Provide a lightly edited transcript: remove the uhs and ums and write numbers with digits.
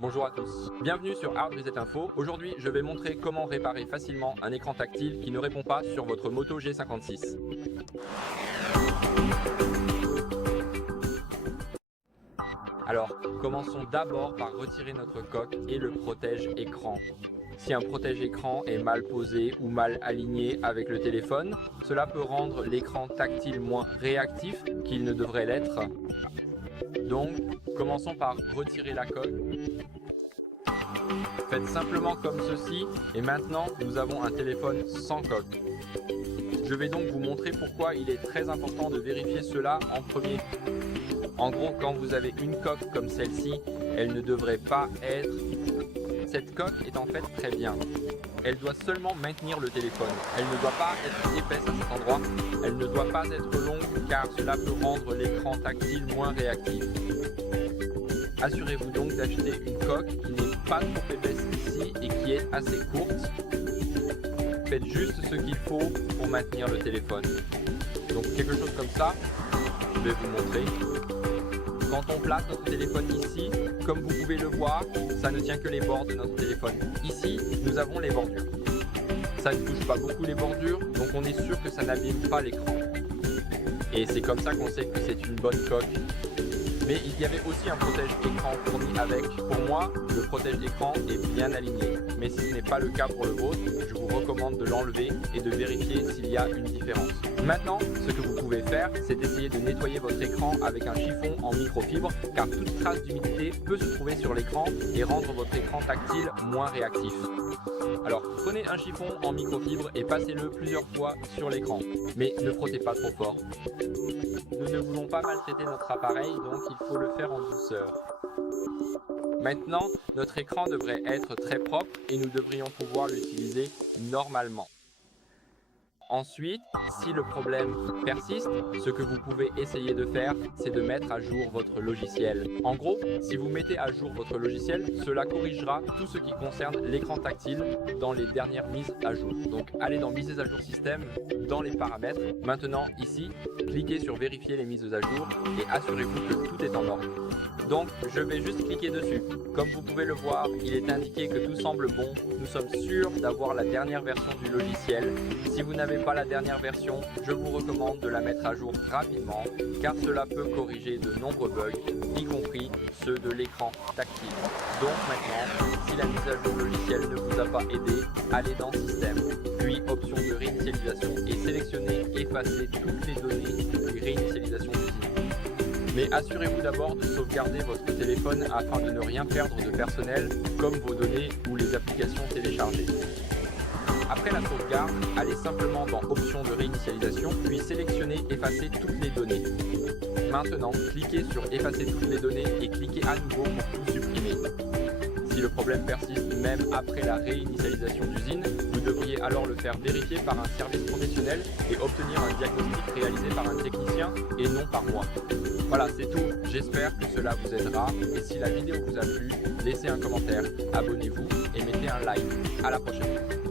Bonjour à tous, bienvenue sur Hard Reset Info. Aujourd'hui, je vais montrer comment réparer facilement un écran tactile qui ne répond pas sur votre Moto G56. Alors, commençons d'abord par retirer notre coque et le protège-écran. Si un protège-écran est mal posé ou mal aligné avec le téléphone, cela peut rendre l'écran tactile moins réactif qu'il ne devrait l'être. Donc, commençons par retirer la coque. Faites simplement comme ceci et maintenant nous avons un téléphone sans coque. Je vais donc vous montrer pourquoi il est très important de vérifier cela en premier. En gros, quand vous avez une coque comme celle-ci, elle ne devrait pas être... Cette coque est en fait très bien. Elle doit seulement maintenir le téléphone. Elle ne doit pas être épaisse à cet endroit. Elle ne doit pas être longue car cela peut rendre l'écran tactile moins réactif. Assurez-vous donc d'acheter une coque qui n'est pas trop épaisse ici et qui est assez courte. Faites juste ce qu'il faut pour maintenir le téléphone. Donc quelque chose comme ça, je vais vous montrer. Quand on place notre téléphone ici, comme vous pouvez le voir, ça ne tient que les bords de notre téléphone. Ici, nous avons les bordures. Ça ne touche pas beaucoup les bordures, donc on est sûr que ça n'abîme pas l'écran. Et c'est comme ça qu'on sait que c'est une bonne coque. Mais il y avait aussi un protège-écran fourni avec. Pour moi, le protège-écran est bien aligné. Mais si ce n'est pas le cas pour le vôtre, je vous recommande de l'enlever et de vérifier s'il y a une différence. Maintenant, ce que vous pouvez faire, c'est essayer de nettoyer votre écran avec un chiffon en microfibre, car toute trace d'humidité peut se trouver sur l'écran et rendre votre écran tactile moins réactif. Alors, prenez un chiffon en microfibre et passez-le plusieurs fois sur l'écran. Mais ne frottez pas trop fort. Nous ne voulons pas maltraiter notre appareil, donc il faut le faire en douceur. Maintenant, notre écran devrait être très propre et nous devrions pouvoir l'utiliser normalement. Ensuite, si le problème persiste, ce que vous pouvez essayer de faire, c'est de mettre à jour votre logiciel. En gros, si vous mettez à jour votre logiciel, cela corrigera tout ce qui concerne l'écran tactile dans les dernières mises à jour. Donc, allez dans Mises à jour système, dans les paramètres. Maintenant, ici, cliquez sur Vérifier les mises à jour et assurez-vous que tout est en ordre. Donc, je vais juste cliquer dessus. Comme vous pouvez le voir, il est indiqué que tout semble bon. Nous sommes sûrs d'avoir la dernière version du logiciel. Si vous n'avez pas la dernière version, je vous recommande de la mettre à jour rapidement, car cela peut corriger de nombreux bugs, y compris ceux de l'écran tactile. Donc maintenant, si la mise à jour logicielle ne vous a pas aidé, allez dans Système, puis Options de réinitialisation et sélectionnez Effacer toutes les données et réinitialisation d'usine. Mais assurez-vous d'abord de sauvegarder votre téléphone afin de ne rien perdre de personnel comme vos données ou les applications téléchargées. Après la sauvegarde, allez simplement dans Options de réinitialisation puis sélectionnez Effacer toutes les données. Maintenant, cliquez sur Effacer toutes les données et cliquez à nouveau pour tout supprimer. Si le problème persiste même après la réinitialisation d'usine, vous devriez alors le faire vérifier par un service professionnel et obtenir un diagnostic réalisé par un technicien et non par moi. Voilà, c'est tout. J'espère que cela vous aidera et si la vidéo vous a plu, laissez un commentaire, abonnez-vous et mettez un like. À la prochaine.